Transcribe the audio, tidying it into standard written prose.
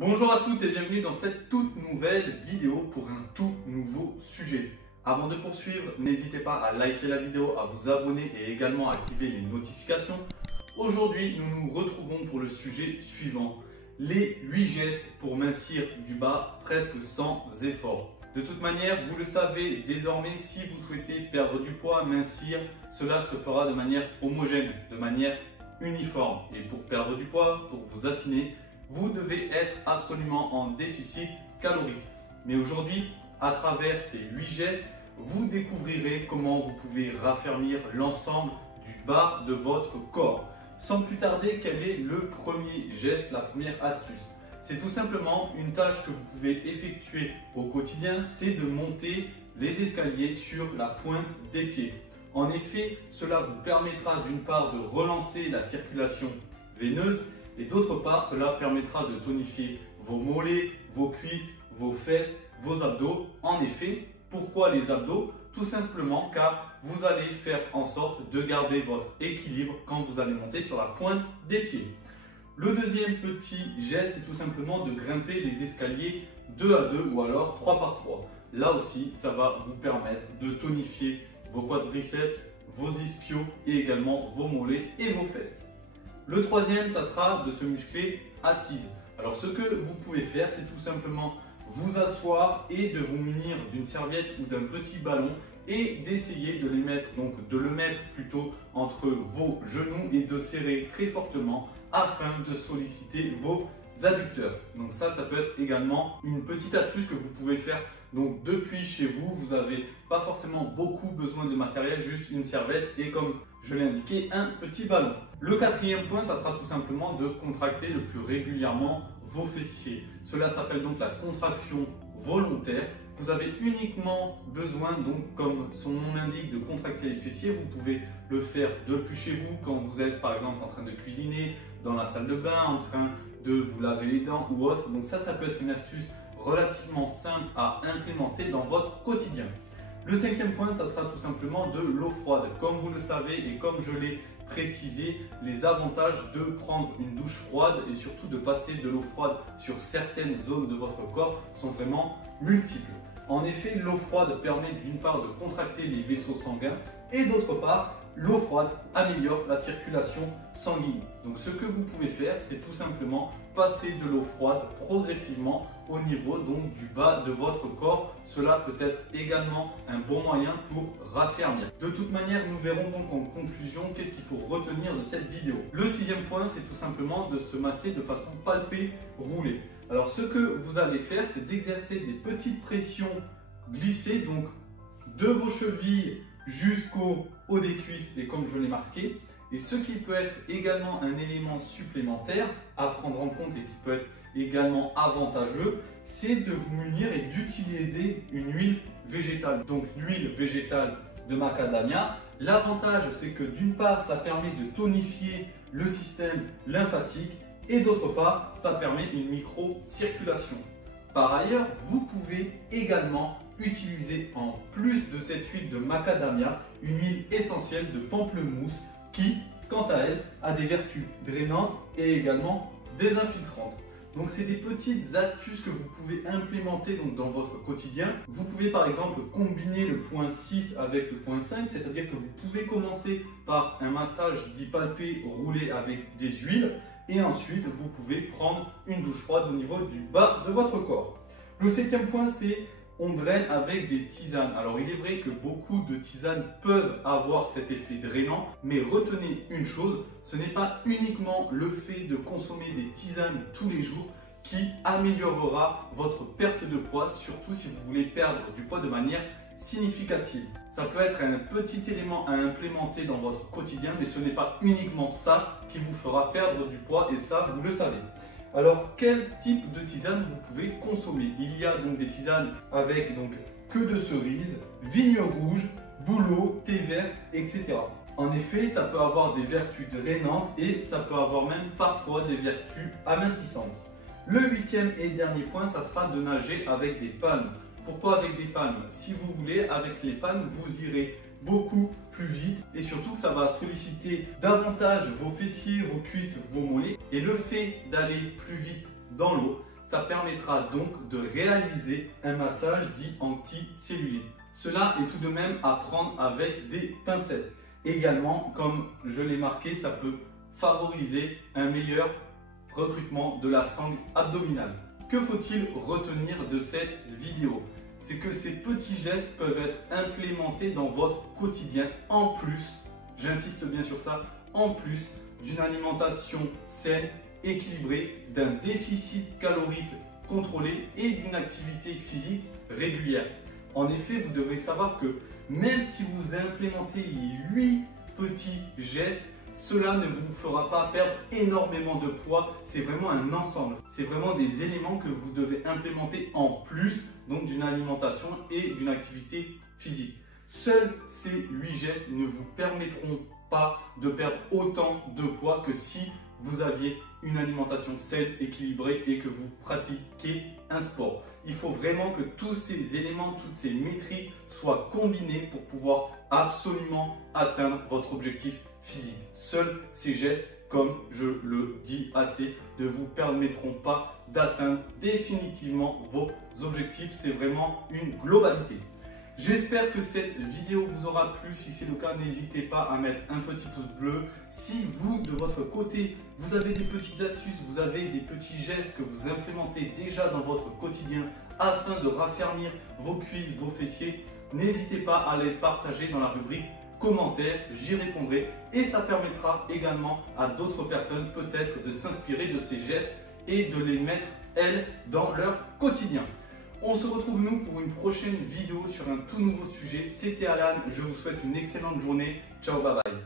Bonjour à toutes et bienvenue dans cette toute nouvelle vidéo pour un tout nouveau sujet. Avant de poursuivre, n'hésitez pas à liker la vidéo, à vous abonner et également à activer les notifications. Aujourd'hui, nous nous retrouvons pour le sujet suivant, les 8 gestes pour mincir du bas presque sans effort. De toute manière, vous le savez désormais, si vous souhaitez perdre du poids, mincir, cela se fera de manière homogène, de manière uniforme. Et pour perdre du poids, pour vous affiner, vous devez être absolument en déficit calorique. Mais aujourd'hui, à travers ces 8 gestes, vous découvrirez comment vous pouvez raffermir l'ensemble du bas de votre corps. Sans plus tarder, quel est le premier geste, la première astuce? C'est tout simplement une tâche que vous pouvez effectuer au quotidien, c'est de monter les escaliers sur la pointe des pieds. En effet, cela vous permettra d'une part de relancer la circulation veineuse et d'autre part, cela permettra de tonifier vos mollets, vos cuisses, vos fesses, vos abdos. En effet, pourquoi les abdos? Tout simplement car vous allez faire en sorte de garder votre équilibre quand vous allez monter sur la pointe des pieds. Le deuxième petit geste, c'est tout simplement de grimper les escaliers 2 à 2 ou alors 3 par 3. Là aussi, ça va vous permettre de tonifier vos quadriceps, vos ischios et également vos mollets et vos fesses. Le troisième, ça sera de se muscler assise. Alors ce que vous pouvez faire, c'est tout simplement vous asseoir et de vous munir d'une serviette ou d'un petit ballon et d'essayer de le mettre plutôt entre vos genoux et de serrer très fortement afin de solliciter vos adducteurs. Donc ça peut être également une petite astuce que vous pouvez faire donc depuis chez vous. Vous n'avez pas forcément beaucoup besoin de matériel, juste une serviette et comme je l'ai indiqué, un petit ballon. Le quatrième point, ça sera tout simplement de contracter le plus régulièrement vos fessiers. Cela s'appelle donc la contraction volontaire. Vous avez uniquement besoin, donc comme son nom l'indique, de contracter les fessiers. Vous pouvez le faire depuis chez vous quand vous êtes par exemple en train de cuisiner, dans la salle de bain, en train de vous laver les dents ou autre. Donc ça peut être une astuce relativement simple à implémenter dans votre quotidien. Le cinquième point, ça sera tout simplement de l'eau froide. Comme vous le savez et comme je l'ai précisé, les avantages de prendre une douche froide et surtout de passer de l'eau froide sur certaines zones de votre corps sont vraiment multiples. En effet, l'eau froide permet d'une part de contracter les vaisseaux sanguins et d'autre part, l'eau froide améliore la circulation sanguine. Donc ce que vous pouvez faire, c'est tout simplement passer de l'eau froide progressivement au niveau donc du bas de votre corps. Cela peut être également un bon moyen pour raffermir. De toute manière, nous verrons donc en conclusion qu'est-ce qu'il faut retenir de cette vidéo. Le sixième point, c'est tout simplement de se masser de façon palpée, roulée. Alors ce que vous allez faire, c'est d'exercer des petites pressions glissées, donc de vos chevilles jusqu'au haut des cuisses et comme je l'ai marqué. Et ce qui peut être également un élément supplémentaire à prendre en compte et qui peut être également avantageux, c'est de vous munir et d'utiliser une huile végétale. Donc l'huile végétale de macadamia, l'avantage c'est que d'une part ça permet de tonifier le système lymphatique et d'autre part ça permet une micro-circulation. Par ailleurs, vous pouvez également utiliser en plus de cette huile de macadamia une huile essentielle de pamplemousse qui, quant à elle, a des vertus drainantes et également désinfiltrantes. Donc c'est des petites astuces que vous pouvez implémenter donc dans votre quotidien. Vous pouvez par exemple combiner le point 6 avec le point 5, c'est-à-dire que vous pouvez commencer par un massage dit palpé roulé avec des huiles et ensuite vous pouvez prendre une douche froide au niveau du bas de votre corps. Le septième point, c'est on draine avec des tisanes. Alors il est vrai que beaucoup de tisanes peuvent avoir cet effet drainant, mais retenez une chose, ce n'est pas uniquement le fait de consommer des tisanes tous les jours qui améliorera votre perte de poids, surtout si vous voulez perdre du poids de manière significative. Ça peut être un petit élément à implémenter dans votre quotidien, mais ce n'est pas uniquement ça qui vous fera perdre du poids et ça, vous le savez. Alors, quel type de tisane vous pouvez consommer? Il y a donc des tisanes avec queue de cerise, vigne rouge, bouleau, thé vert, etc. En effet, ça peut avoir des vertus drainantes et ça peut avoir même parfois des vertus amincissantes. Le huitième et dernier point, ça sera de nager avec des palmes. Pourquoi avec des palmes? Si vous voulez, avec les palmes, vous irez beaucoup plus vite et surtout ça va solliciter davantage vos fessiers, vos cuisses, vos mollets et le fait d'aller plus vite dans l'eau, ça permettra donc de réaliser un massage dit anti-cellulite. Cela est tout de même à prendre avec des pincettes. Également, comme je l'ai marqué, ça peut favoriser un meilleur recrutement de la sangle abdominale. Que faut-il retenir de cette vidéo? C'est que ces petits gestes peuvent être implémentés dans votre quotidien en plus, j'insiste bien sur ça, en plus d'une alimentation saine, équilibrée, d'un déficit calorique contrôlé et d'une activité physique régulière. En effet, vous devrez savoir que même si vous implémentez les 8 petits gestes, cela ne vous fera pas perdre énormément de poids. C'est vraiment un ensemble. C'est vraiment des éléments que vous devez implémenter en plus donc d'une alimentation et d'une activité physique. Seuls ces 8 gestes ne vous permettront pas de perdre autant de poids que si vous aviez une alimentation saine, équilibrée et que vous pratiquez un sport. Il faut vraiment que tous ces éléments, toutes ces métriques soient combinés pour pouvoir absolument atteindre votre objectif physique. Seuls ces gestes, comme je le dis assez, ne vous permettront pas d'atteindre définitivement vos objectifs. C'est vraiment une globalité. J'espère que cette vidéo vous aura plu. Si c'est le cas, n'hésitez pas à mettre un petit pouce bleu. Si vous, de votre côté, vous avez des petites astuces, vous avez des petits gestes que vous implémentez déjà dans votre quotidien afin de raffermir vos cuisses, vos fessiers, n'hésitez pas à les partager dans la rubrique commentaires, j'y répondrai et ça permettra également à d'autres personnes peut-être de s'inspirer de ces gestes et de les mettre, elles, dans leur quotidien. On se retrouve nous pour une prochaine vidéo sur un tout nouveau sujet. C'était Alan, je vous souhaite une excellente journée. Ciao, bye bye.